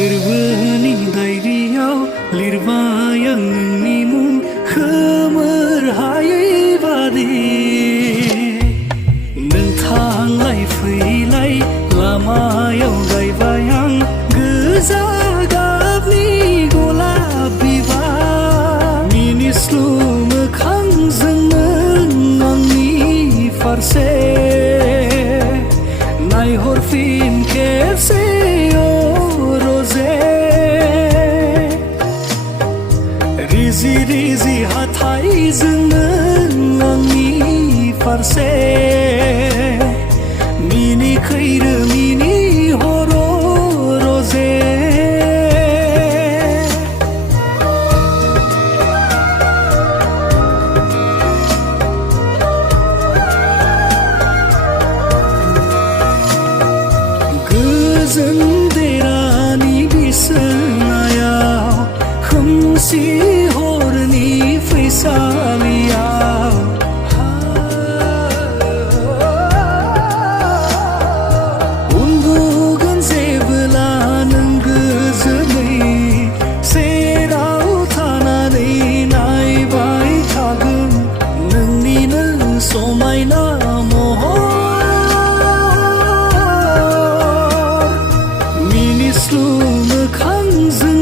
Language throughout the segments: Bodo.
गोरबोनि दायरियाव लिरबाय आं नोंनि मुं खोमोर हायै बादि नों थांलाय फैलाय लामायाव गायबाय आं गोजा गाबनि गलाब बिबार मिनिस्लु मोखांजों नों आंनि फारसे नायहरफिन खेबसे रिजि रिजि हाथाइजों नों आंनि फारसे मिनि खैरो मिनि हर रजे गोजोन देरानि बिसनायाव खोमसि हरनि फैसालियाव उन्दुगोन जेबोला नों गोजोनै सेराव थानानै नायबाय थागोन नोंनिनो समायना महर मिनिस्लु मोखांजों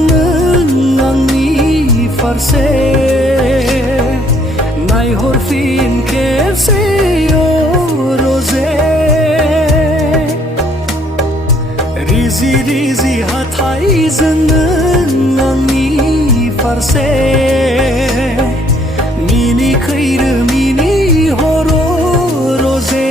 फारसे नायहरफिन खेबसे रजे रिजि रिजि हाथाइजों नों आंनि फारसे मिनि खैरो मिनि हर रजे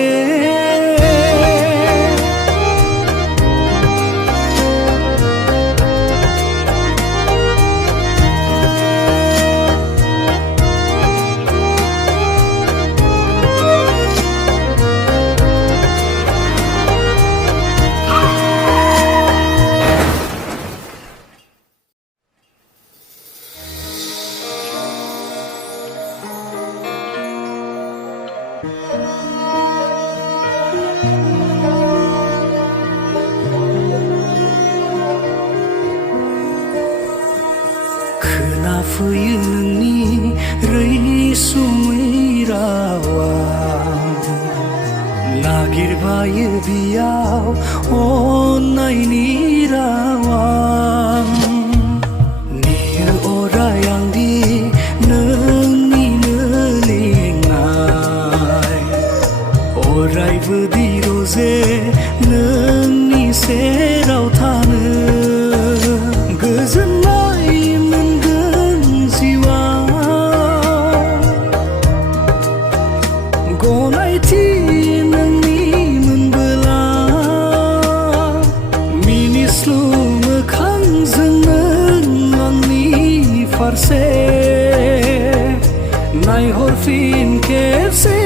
खोनाफैयो नोंनि रैसुमै रावा नागिरबायो बियाव अननायनि रावा नेयो अराय आंदि नोंनिनो लेंनाय अरायबो दिरजे नोंनि सेराव थानो गोजोननाय मोनगोन जिउआ गनायथि नोंनि मोनबोला मिनिस्लु मोखांजों नों आंनि फारसे नायहरफिन खेबसे